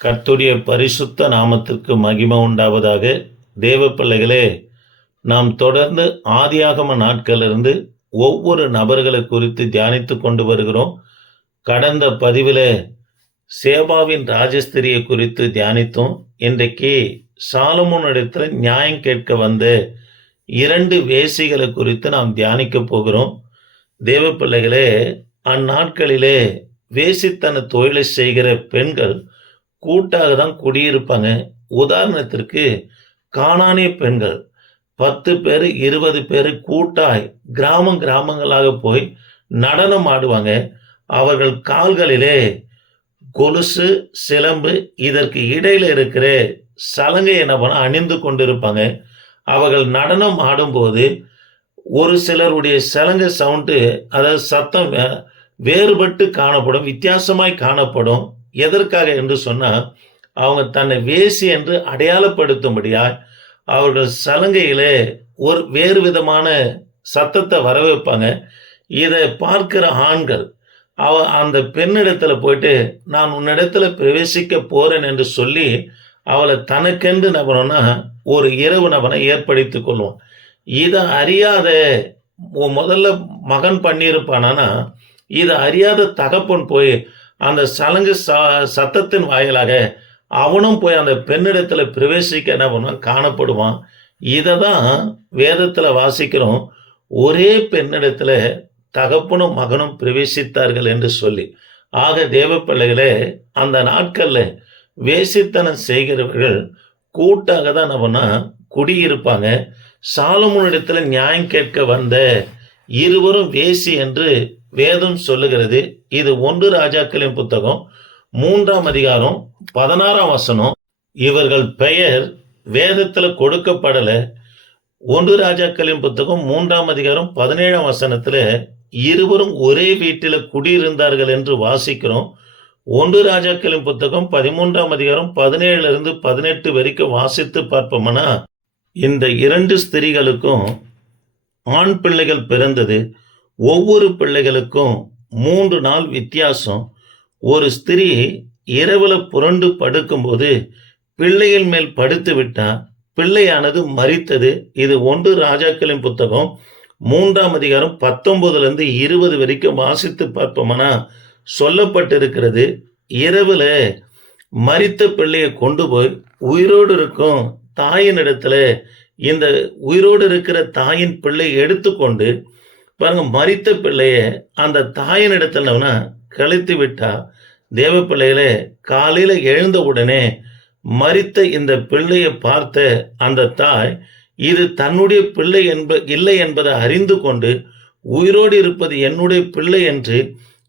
கர்த்தருடைய பரிசுத்த நாமத்திற்கு மகிமை உண்டாவதாக. தேவ பிள்ளைகளே, நாம் தொடர்ந்து ஆதியாகம நாட்களிலிருந்து ஒவ்வொரு நபர்களை குறித்து தியானித்து கொண்டு வருகிறோம். கடந்த பதிவில் சேபாவின் ராஜஸ்திரியை குறித்து தியானித்தோம். இன்றைக்கு சாலமோனிடத்தில் நியாயம் கேட்க வந்த 2 வேசிகளை குறித்து நாம் தியானிக்க போகிறோம். தேவ பிள்ளைகளே, அந்நாட்களிலே வேசித்தன தொழிலை செய்கிற பெண்கள் கூட்டாக தான் குடியிருப்பாங்க. உதாரணத்திற்கு கானானிய பெண்கள் 10 பேர் 20 பேர் கூட்டாய் கிராமங்களாக போய் நடனம் ஆடுவாங்க. அவர்கள் கால்களிலே கொலுசு, சிலம்பு, இதற்கு இடையில இருக்கிற சலங்கை என்ன பண்ண அணிந்து கொண்டிருப்பாங்க. அவர்கள் நடனம் ஆடும்போது ஒரு சிலருடைய சலங்கை சவுண்டு, அதாவது சத்தம் வேறுபட்டு காணப்படும், வித்தியாசமாய் காணப்படும். எதற்காக என்று சொன்னால், அவங்க தன்னை வேசி என்று அடையாளப்படுத்தும்படியாய் அவர்கள் சலங்கையிலே ஒரு வேறு விதமான சத்தத்தை வர வைப்பாங்க. இதை பார்க்கிற ஆண்கள் அந்த பெண்ணிடத்தில் போயிட்டு, நான் உன்னிடத்துல பிரவேசிக்க போறேன் என்று சொல்லி அவளை தனக்கென்று நபனா ஒரு இரவு நபனை ஏற்படுத்தி கொள்வோம். இதை அறியாத முதல்ல மகன் பண்ணியிருப்பானா, இதை அறியாத தகப்பன் போய் அந்த சலங்கு சத்தத்தின் வாயிலாக அவனும் போய் அந்த பெண்ணிடத்தில் பிரவேசிக்க என்ன பண்ணுவான், காணப்படுவான். இதை தான் வேதத்தில் வாசிக்கிறோம். ஒரே பெண்ணிடத்தில் தகப்பனும் மகனும் பிரவேசித்தார்கள் என்று சொல்லி. ஆக தேவ பிள்ளைகளே, அந்த நாட்களில் வேசித்தனம் செய்கிறவர்கள் கூட்டாக தான் நம்மனா குடியிருப்பாங்க. சாலமோனிடத்தில் நியாயம் கேட்க வந்த இருவரும் வேசி என்று வேதம் சொல்லுகிறது. இது 1 ராஜாக்களின் புத்தகம் 3ஆம் அதிகாரம் 16ஆம் வசனம். இவர்கள் பெயர் வேதத்தில் கொடுக்கப்படல. 1 ராஜாக்களின் புத்தகம் 3ஆம் அதிகாரம் 17ஆம் வசனத்துல இருவரும் ஒரே வீட்டில் குடியிருந்தார்கள் என்று வாசிக்கிறோம். 1 ராஜாக்களின் புத்தகம் 13ஆம் அதிகாரம் 17 18 வரைக்கும் வாசித்து பார்ப்போம்னா, இந்த 2 ஸ்திரீகளுக்கும் ஆண் பிள்ளைகள் பிறந்தது. ஒவ்வொரு பிள்ளைகளுக்கும் 3 நாள் வித்தியாசம். ஒரு ஸ்திரீ இரவுல புரண்டு படுக்கும்போது பிள்ளைகள் மேல் படுத்து விட்டா, பிள்ளையானது மரித்தது. இது 1 ராஜாக்களின் புத்தகம் 3ஆம் அதிகாரம் 19 20 வரைக்கும் வாசித்து பார்ப்போம்னா சொல்லப்பட்டிருக்கிறது. இரவுல மரித்த பிள்ளையை கொண்டு போய் உயிரோடு இருக்கும் தாயின் இடத்துல, இந்த உயிரோடு இருக்கிற தாயின் பிள்ளை எடுத்துக்கொண்டு பாருங்க, மரித்த பிள்ளைய அந்த தாயின் இடத்துல கழித்து விட்டா, தேவ பிள்ளைகளே, காலையில எழுந்த உடனே மரித்த இந்த பிள்ளையை பார்த்த அந்த தாய், இது தன்னுடைய பிள்ளை இல்லை என்பதை அறிந்து கொண்டு, உயிரோடு இருப்பது என்னுடைய பிள்ளை என்று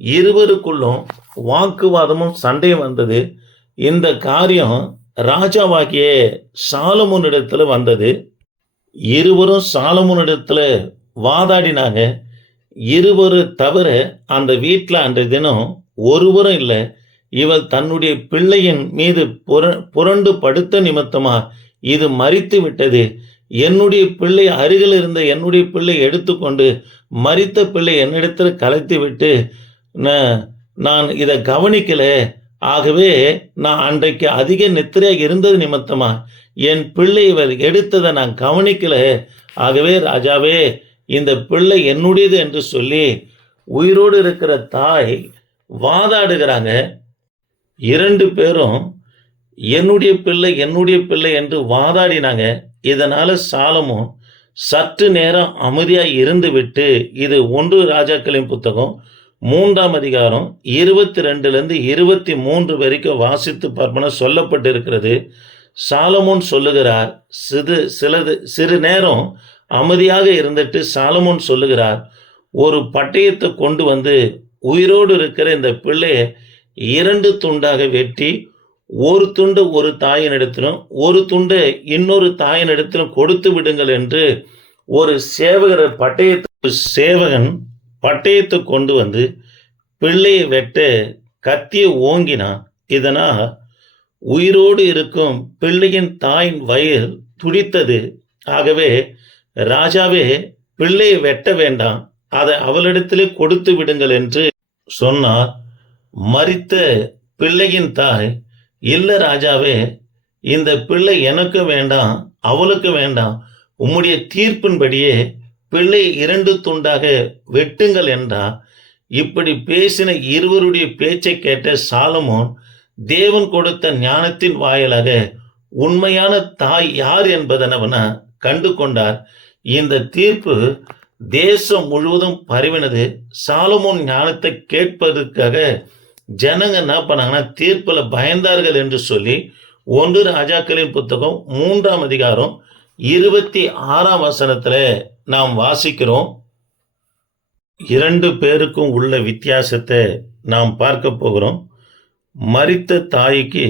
இருவருக்குள்ளும் வாக்குவாதமும் சண்டையும் வந்தது. இந்த காரியம் ராஜாவாகிய சாலமோனிடத்துல வந்தது. இருவரும் சாலமோனிடத்துல வாதாடினாங்க. இருவரு தவிர அந்த வீட்டில் அன்றைய தினம் ஒருவரும் இல்லை. இவள் தன்னுடைய பிள்ளையின் மீது புரண்டு படுத்த நிமித்தமா, இது மரித்து விட்டது, என்னுடைய பிள்ளை அருகில் இருந்த என்னுடைய பிள்ளை எடுத்துக்கொண்டு மரித்த பிள்ளை என்னிடத்தில் கலைத்து விட்டு நான் இதை கவனிக்கல. ஆகவே நான் அன்றைக்கு அதிக நித்திரையாக இருந்தது நிமித்தமா என் பிள்ளை இவர் எடுத்ததை நான் கவனிக்கல. ஆகவே ராஜாவே, இந்த பிள்ளை என்னுடையது என்று சொல்லி உயிரோடு இருக்கிற தாய் வாதாடுகிறாங்க. 2 பேரும் என்னுடைய பிள்ளை என்று வாதாடினாங்க. இதனால சாலமோன் சற்று நேரம் அமைதியாய் இருந்து விட்டு, இது 1 ராஜாக்களின் புத்தகம் 3ஆம் அதிகாரம் 22 23 வரைக்கும் வாசித்து பார்ப்போம்னா சொல்லப்பட்டிருக்கிறது. சாலமோன் சொல்லுகிறார், சிறு நேரம் அமைதியாக இருந்துட்டு சாலமோன் சொல்லுகிறார், ஒரு பட்டயத்தை கொண்டு வந்து உயிரோடு இருக்கிற இந்த பிள்ளையை 2 துண்டாக வெட்டி, ஒரு துண்டு ஒரு தாயினிடத்திலும் ஒரு துண்டை இன்னொரு தாயினிடத்திலும் கொடுத்து விடுங்கள் என்று ஒரு சேவகன் பட்டயத்தை கொண்டு வந்து பிள்ளையை வெட்ட கத்தியை ஓங்கினான். இதனால் உயிரோடு இருக்கும் பிள்ளையின் தாயின் வயிறு துடித்தது. ஆகவே ராஜாவே, பிள்ளையை வெட்ட வேண்டாம், அதை அவளிடத்திலே கொடுத்து விடுங்கள் என்று சொன்னார். மரித்த பிள்ளையின் தாய் இல்ல ராஜாவே, இந்த பிள்ளை எனக்கும் வேண்டாம், அவளுக்கும் வேண்டாம். உம்முடைய தீர்ப்பின்படியே பிள்ளையை 2 துண்டாக வெட்டுங்கள் என்றார். இப்படி பேசின இருவருடைய பேச்சைக் கேட்ட சாலமோன், தேவன் கொடுத்த ஞானத்தின் வாயிலாக உண்மையான தாய் யார் என்பதனை கண்டு கொண்டார். இந்த தீர்ப்பு தேசம் முழுவதும் பரவினது. சாலமோன் ஞானத்தை கேட்பதற்காக ஜனங்க என்ன பண்ணாங்கன்னா, தீர்ப்புல பயந்தார்கள் என்று சொல்லி 1 ராஜாக்களின் புத்தகம் 3ஆம் அதிகாரம் 26ஆம் வசனத்துல நாம் வாசிக்கிறோம். 2 பேருக்கும் உள்ள வித்தியாசத்தை நாம் பார்க்க போகிறோம். மரித்த தாய்க்கு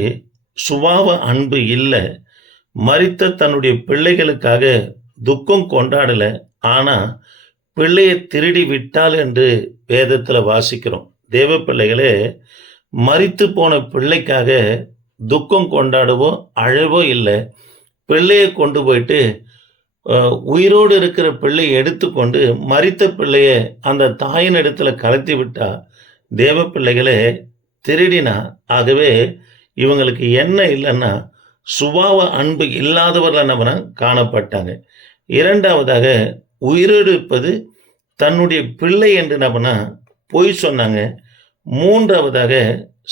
சுபாவ அன்பு இல்லை. மரித்த தன்னுடைய பிள்ளைகளுக்காக துக்கம் கொண்டாடல. ஆனா பிள்ளையை திருடி விட்டாள் என்று வேதத்துல வாசிக்கிறோம். தேவ பிள்ளைகளே, மரித்து போன பிள்ளைக்காக துக்கம் கொண்டாடவோ அழவோ இல்லை. பிள்ளையை கொண்டு போயிட்டு உயிரோடு இருக்கிற பிள்ளையை எடுத்துக்கொண்டு மரித்த பிள்ளைய அந்த தாயின் இடத்துல கலத்தி விட்டா தேவ பிள்ளைகளே திருடினா. ஆகவே இவங்களுக்கு என்ன இல்லைன்னா சுபாவ அன்பு இல்லாதவர்கள் நம்ம காணப்பட்டாங்க. 2வதாக உயிரோடு இருப்பது தன்னுடைய பிள்ளை என்று நம்ம பொய் சொன்னாங்க. 3வதாக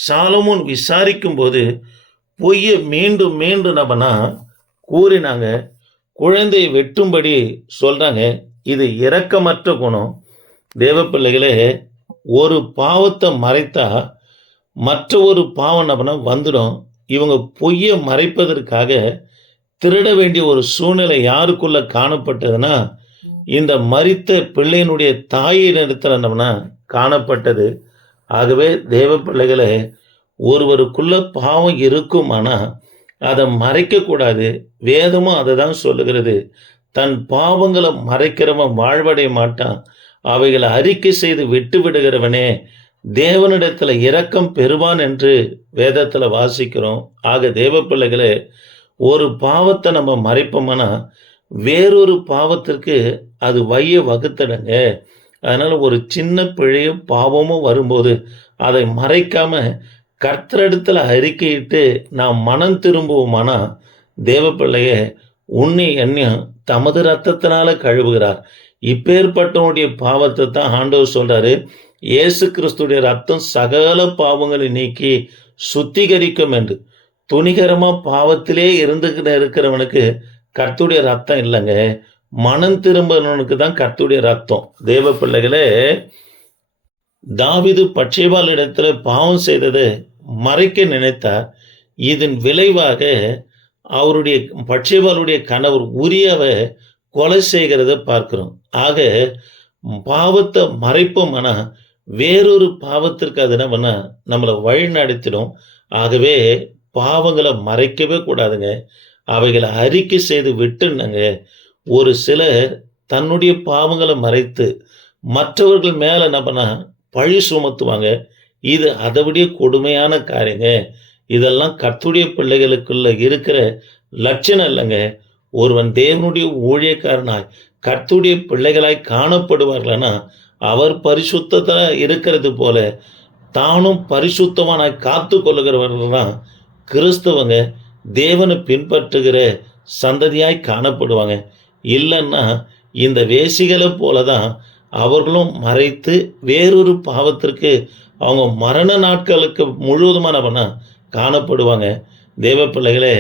சாலமோன் விசாரிக்கும் போது பொய்யை மீண்டும் மீண்டும் நம்ம கூறினாங்க. குழந்தையை வெட்டும்படி சொல்றாங்க. இது இரக்கமற்ற குணம். தேவ பிள்ளைகளே, ஒரு பாவத்தை மறைத்தா மற்ற ஒரு பாவம் நம்ம வந்துடும். இவங்க பொய்யை மறைப்பதற்காக திருட வேண்டிய ஒரு சூழ்நிலை யாருக்குள்ள காணப்பட்டதுன்னா, இந்த மரித்த பிள்ளையினுடைய தாயினிடத்துல நம்ம காணப்பட்டது. ஆகவே தேவ பிள்ளைகளே, ஒருவருக்குள்ள பாவம் இருக்குமானா அதை மறைக்கக்கூடாது. வேதமும் அதை தான் சொல்லுகிறது. தன் பாவங்களை மறைக்கிறவன் வாழ்வடைய மாட்டான். அவைகளை அறிக்கை செய்து விட்டு விடுகிறவனே தேவனிடத்துல இரக்கம் பெறுவான் என்று வேதத்துல வாசிக்கிறோம். ஆக தேவ பிள்ளைகளே, ஒரு பாவத்தை நம்ம மறைப்போம்னா வேறொரு பாவத்திற்கு அது வழியை வகுத்துடுங்க. அதனால ஒரு சின்ன பிழையோ பாவமும் வரும்போது அதை மறைக்காம கர்த்தரிடத்துல அறிக்கையிட்டு நாம் மனம் திரும்புவோமானா தேவ பிள்ளைய உன்னை என்னையும் தமது ரத்தத்தினால கழுவுகிறார். இப்பேற்பட்டவனுடைய பாவத்தை தான் ஆண்டவர் சொல்றாரு, இயேசு கிறிஸ்துடைய ரத்தம் சகல பாவங்களை நீக்கி சுத்திகரிக்கும் என்று. துணிகரமா பாவத்திலே இருக்கிறவனுக்கு கர்த்தருடைய ரத்தம் இல்லைங்க, மனம் திரும்பவனுக்கு தான் கர்த்தருடைய ரத்தம். தேவ பிள்ளைகளே, தாவீது பட்சேபாள் இடத்துல பாவம் செய்ததை மறைக்க நினைத்தார். இதன் விளைவாக அவருடைய பட்சேபாளுடைய கணவர் உரியாவை கொலை செய்கிறத பார்க்கிறோம். ஆக பாவத்தை மறைப்போம்னா வேறொரு பாவத்திற்கு அது என்ன நம்மளை வழி நடத்திடும். ஆகவே பாவங்களை மறைக்கவே கூடாதுங்க, அவைகளை அறிக்கை செய்து விட்டுனுங்க. ஒரு சிலர் தன்னுடைய பாவங்களை மறைத்து மற்றவர்கள் மேல நம்ம பழி சுமத்துவாங்க. இது அதை விட கொடுமையான காரியங்க. இதெல்லாம் கர்த்தருடைய பிள்ளைகளுக்குள்ள இருக்கிற லட்சணம் இல்லைங்க. ஒருவன் தேவனுடைய ஊழியக்காரனாய் கர்த்தருடைய பிள்ளைகளாய் காணப்படுவார்கள்னா அவர் பரிசுத்தத்தை இருக்கிறது போல தானும் பரிசுத்தமானாய் காத்து கொள்ளுகிறவர்கள் தான் கிறிஸ்தவங்க, தேவனை பின்பற்றுகிற சந்ததியாய் காணப்படுவாங்க. இல்லைன்னா இந்த வேசிகளை போலதான் அவர்களும் மறைத்து வேறொரு பாவத்திற்கு அவங்க மரண நாட்களுக்கு முழுவதுமான காணப்படுவாங்க. தேவ பிள்ளைகளே,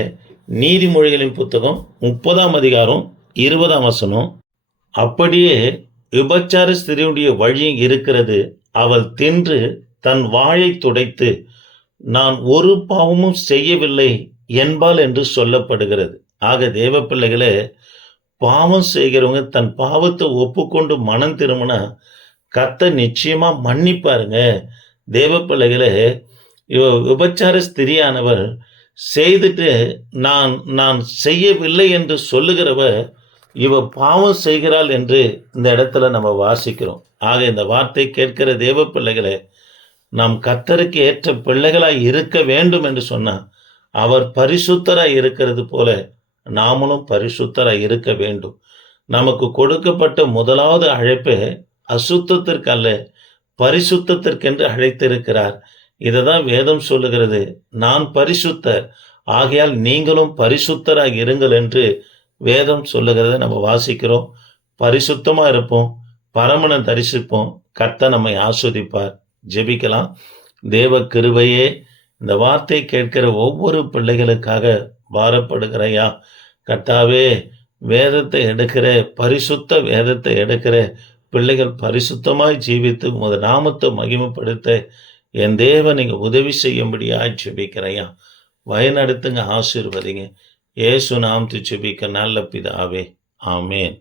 நீதிமொழிகளின் புத்தகம் 30ஆம் அதிகாரம் 20ஆம் வசனம், அப்படியே விபச்சார ஸ்திரியுடைய வழி இருக்கிறது, அவள் தின்று தன் வாயை துடைத்து நான் ஒரு பாவமும் செய்யவில்லை என்பாள் என்று சொல்லப்படுகிறது. ஆக தேவ பிள்ளைகளே, பாவம் செய்கிறவங்க தன் பாவத்தை ஒப்புக்கொண்டு மனம் திரும்பினா கர்த்தர் நிச்சயமா மன்னிப்பாருங்க. தேவ பிள்ளைகளே, விபச்சார ஸ்திரியானவர் செய்துட்டு நான் செய்யவில்லை என்று சொல்லுகிறவர் இவ பாவம் செய்கிறாள் என்று இந்த இடத்துல நம்ம வாசிக்கிறோம். ஆக இந்த வார்த்தை கேட்கிற தேவ பிள்ளைகளே, நாம் கர்த்தருக்கு ஏற்ற பிள்ளைகளாய் இருக்க வேண்டும் என்று சொன்னா அவர் பரிசுத்தராய் இருக்கிறது போல நாமளும் பரிசுத்தராய் இருக்க வேண்டும். நமக்கு கொடுக்கப்பட்ட முதலாவது அழைப்பு அசுத்தத்திற்கு அல்ல, பரிசுத்தத்திற்கென்று அழைத்திருக்கிறார். இததான் வேதம் சொல்லுகிறது. நான் பரிசுத்தர், ஆகையால் நீங்களும் பரிசுத்தராய் இருங்கள் என்று வேதம் சொல்லுகிறத நம்ம வாசிக்கிறோம். பரிசுத்தமா இருப்போம், பரமனை தரிசிப்போம். கர்த்தர் நம்மை ஆஸ்வதிப்பார். ஜெபிக்கலாம். தேவ கிருபையே, இந்த வார்த்தை கேட்கிற ஒவ்வொரு பிள்ளைகளுக்காக பாரப்படுகிறையா. கர்த்தாவே, வேதத்தை எடுக்கிற, பரிசுத்த வேதத்தை எடுக்கிற பிள்ளைகள் பரிசுத்தமாய் ஜீவித்து உமது நாமத்தை மகிமைப்படுத்த என் தேவன் நீங்க உதவி செய்யும்படியாய் ஜெபிக்கிறையா. வழிநடத்துங்க, ஆசீர்வதிங்க. இயேசு நாமத்தில் ஜெபிக்க நல்ல பிதாவே. ஆமென்.